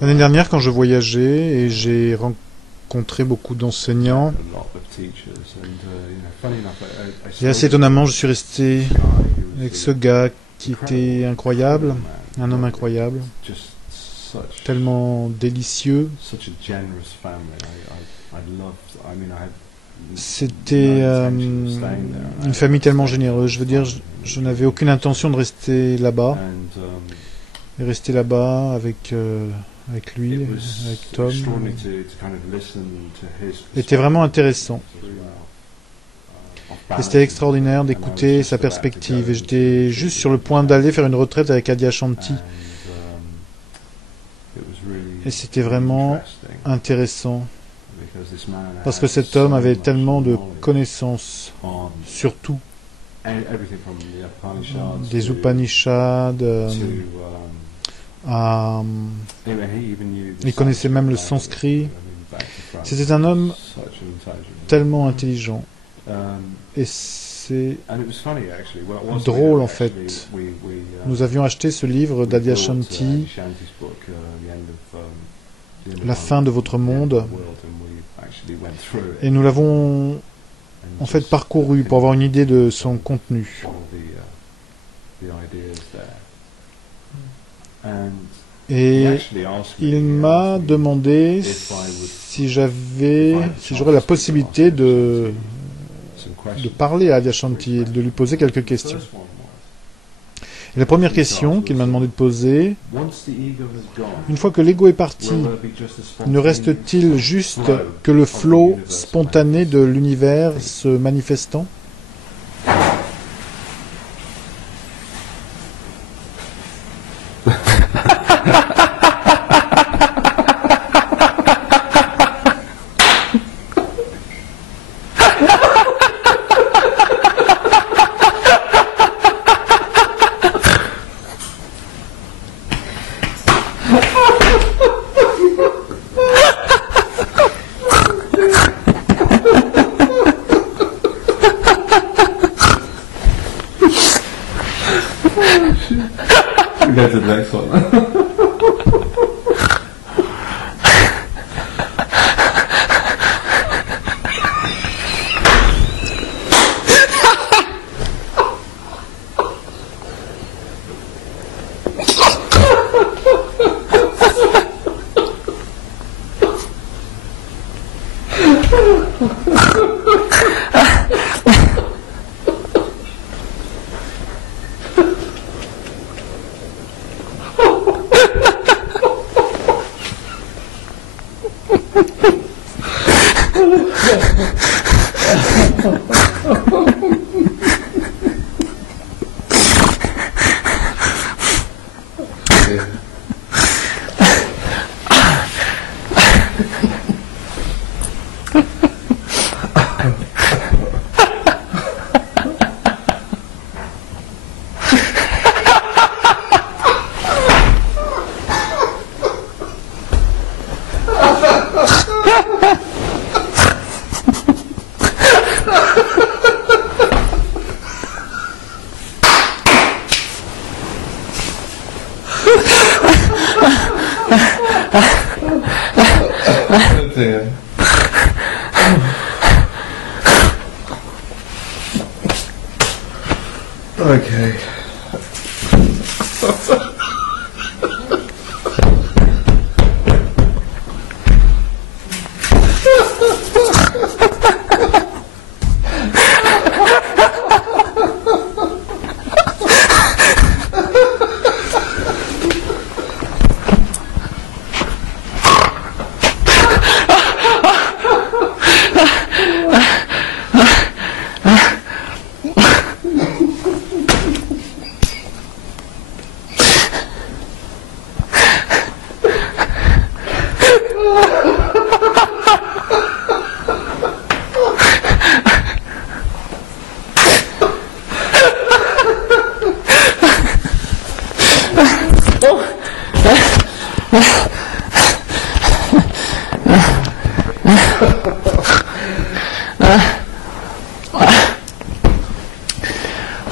L'année dernière, quand je voyageais et j'ai rencontré beaucoup d'enseignants, et assez étonnamment, je suis resté avec ce gars qui était incroyable, un homme incroyable, tellement délicieux. C'était une famille tellement généreuse. Je veux dire, je n'avais aucune intention de rester là-bas. Et rester là-bas avec lui, avec Tom, était vraiment intéressant. Et c'était extraordinaire d'écouter sa perspective. Et j'étais juste sur le point d'aller faire une retraite avec Adyashanti. Et c'était vraiment intéressant. Parce que cet homme avait tellement de connaissances sur tout. Des Upanishads, il connaissait même le sanskrit. C'était un homme tellement intelligent. Et c'est drôle en fait. Nous avions acheté ce livre d'Adyashanti, La fin de votre monde, et nous l'avons en fait parcouru pour avoir une idée de son contenu. Et il m'a demandé si j'aurais la possibilité de parler à Adyashanti et de lui poser quelques questions. Et la première question qu'il m'a demandé de poser, une fois que l'ego est parti, ne reste-t-il juste que le flot spontané de l'univers se manifestant ? Go to the next one. Okay.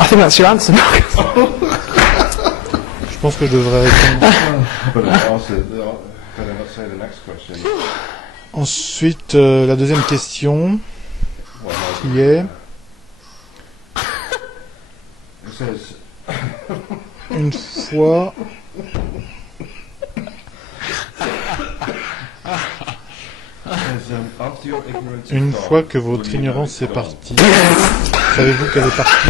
I think that's your answer, Marcus. Je pense que je devrais répondre. Ensuite, la deuxième question, qui est une fois que votre ignorance est partie, savez-vous qu'elle est partie?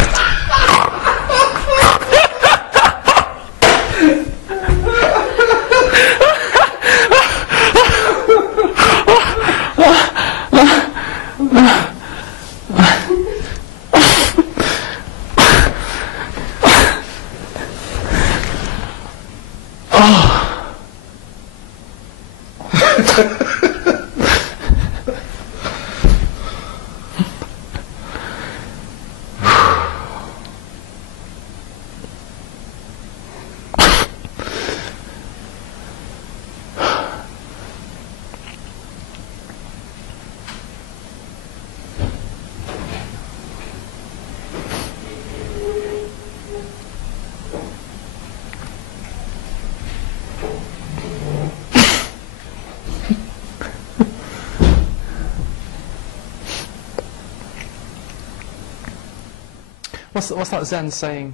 What's that Zen saying?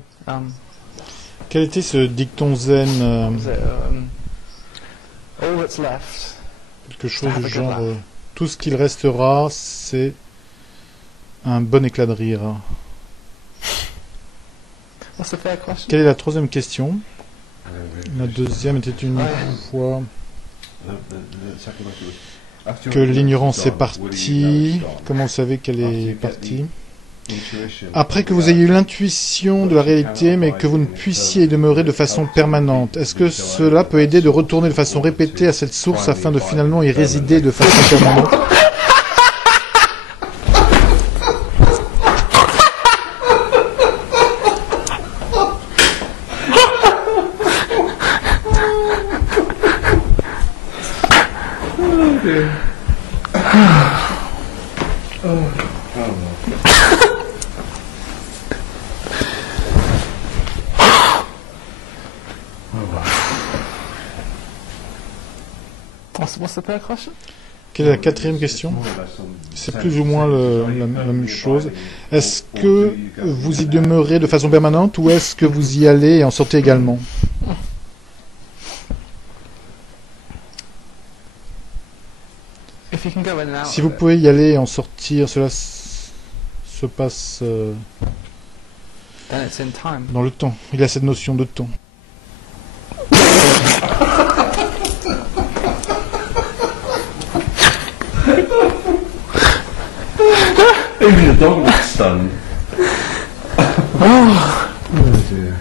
Quel était ce dicton zen All that's left. quelque chose du genre tout ce qu'il restera, c'est un bon éclat de rire. What's the fair question? Quelle est la troisième question? La deuxième était une fois que l'ignorance est partie. Comment vous savez qu'elle est partie? Après que vous ayez eu l'intuition de la réalité, mais que vous ne puissiez y demeurer de façon permanente, est-ce que cela peut aider de retourner de façon répétée à cette source afin de finalement y résider de façon permanente? What's the third question? Quelle est la quatrième question? C'est plus ou moins la même chose. Est-ce que vous y demeurez de façon permanente ou est-ce que vous y allez et en sortez également? Si vous pouvez y aller et en sortir, cela se passe dans le temps. Il y a cette notion de temps. Even the dog looks stunned. Oh dear.